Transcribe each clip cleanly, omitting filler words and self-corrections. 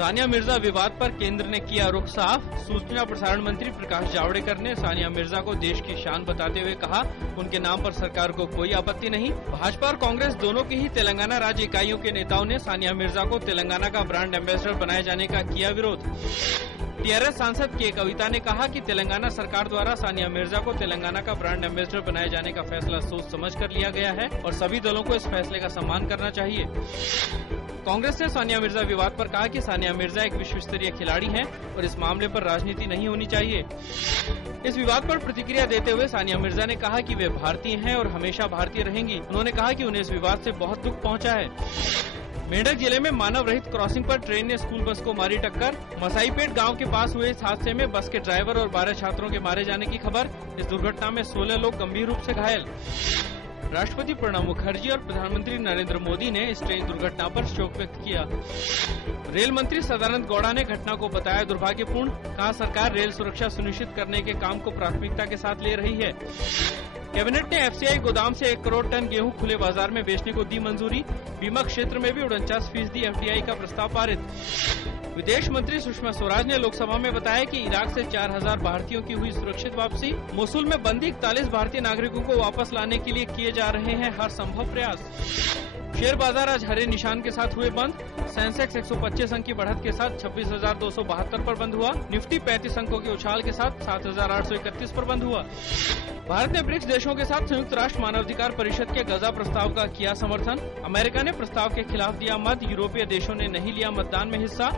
सानिया मिर्जा विवाद पर केंद्र ने किया रुख साफ। सूचना प्रसारण मंत्री प्रकाश जावड़ेकर ने सानिया मिर्जा को देश की शान बताते हुए कहा, उनके नाम पर सरकार को कोई आपत्ति नहीं। भाजपा और कांग्रेस दोनों की ही तेलंगाना राज्य इकाइयों के नेताओं ने सानिया मिर्जा को तेलंगाना का ब्रांड एम्बेसडर बनाए जाने का किया विरोध। टीआरएस सांसद के कविता ने कहा कि तेलंगाना सरकार द्वारा सानिया मिर्जा को तेलंगाना का ब्रांड एम्बेसडर बनाए जाने का फैसला सोच समझ कर लिया गया है और सभी दलों को इस फैसले का सम्मान करना चाहिए। कांग्रेस ने सानिया मिर्जा विवाद पर कहा कि सानिया मिर्जा एक विश्व स्तरीय खिलाड़ी हैं और इस मामले पर राजनीति नहीं होनी चाहिए। इस विवाद पर प्रतिक्रिया देते हुए सानिया मिर्जा ने कहा कि वे भारतीय हैं और हमेशा भारतीय रहेंगी। उन्होंने कहा कि उन्हें इस विवाद से बहुत दुख पहुंचा है। मेंढक जिले में मानव रहित क्रॉसिंग पर ट्रेन ने स्कूल बस को मारी टक्कर। मसाईपेट गांव के पास हुए इस हादसे में बस के ड्राइवर और 12 छात्रों के मारे जाने की खबर। इस दुर्घटना में 16 लोग गंभीर रूप से घायल। राष्ट्रपति प्रणब मुखर्जी और प्रधानमंत्री नरेंद्र मोदी ने इस ट्रेन दुर्घटना पर शोक व्यक्त किया। रेल मंत्री सदानंद गौड़ा ने घटना को बताया दुर्भाग्यपूर्ण। कहा, सरकार रेल सुरक्षा सुनिश्चित करने के काम को प्राथमिकता के साथ ले रही है। कैबिनेट ने एफसीआई गोदाम से 1 करोड़ टन गेहूं खुले बाजार में बेचने को दी मंजूरी। बीमा क्षेत्र में भी 49% एफडीआई का प्रस्ताव पारित। विदेश मंत्री सुषमा स्वराज ने लोकसभा में बताया कि इराक से 4000 भारतीयों की हुई सुरक्षित वापसी। मोसुल में बंदी 41 भारतीय नागरिकों को वापस लाने के लिए किए जा रहे हैं हर संभव प्रयास। शेयर बाजार आज हरे निशान के साथ हुए बंद। सेंसेक्स 125 अंक की बढ़त के साथ 26,272 पर बंद हुआ। निफ्टी 35 अंकों के उछाल के साथ 7,831 पर बंद हुआ। भारत ने ब्रिक्स देशों के साथ संयुक्त राष्ट्र मानवाधिकार परिषद के गजा प्रस्ताव का किया समर्थन। अमेरिका ने प्रस्ताव के खिलाफ दिया मत। यूरोपीय देशों ने नहीं लिया मतदान में हिस्सा।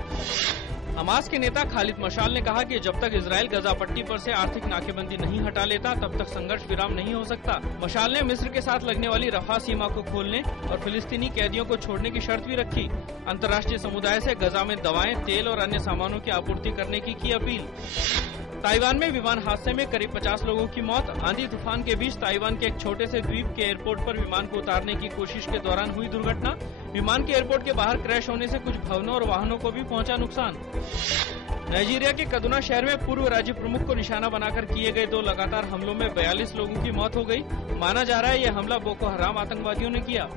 हमास के नेता खालिद मशाल ने कहा कि जब तक इजरायल गजा पट्टी पर से आर्थिक नाकेबंदी नहीं हटा लेता तब तक संघर्ष विराम नहीं हो सकता। मशाल ने मिस्र के साथ लगने वाली रफा सीमा को खोलने और फिलिस्तीनी कैदियों को छोड़ने की शर्त भी रखी। अंतर्राष्ट्रीय समुदाय से गजा में दवाएं, तेल और अन्य सामानों की आपूर्ति करने की अपील। ताइवान में विमान हादसे में करीब 50 लोगों की मौत। आंधी तूफान के बीच ताइवान के एक छोटे से द्वीप के एयरपोर्ट पर विमान को उतारने की कोशिश के दौरान हुई दुर्घटना। विमान के एयरपोर्ट के बाहर क्रैश होने से कुछ भवनों और वाहनों को भी पहुंचा नुकसान। नाइजीरिया के कदुना शहर में पूर्व राज्य प्रमुख को निशाना बनाकर किए गए 2 लगातार हमलों में 42 लोगों की मौत हो गई। माना जा रहा है यह हमला बोको हराम आतंकवादियों ने किया।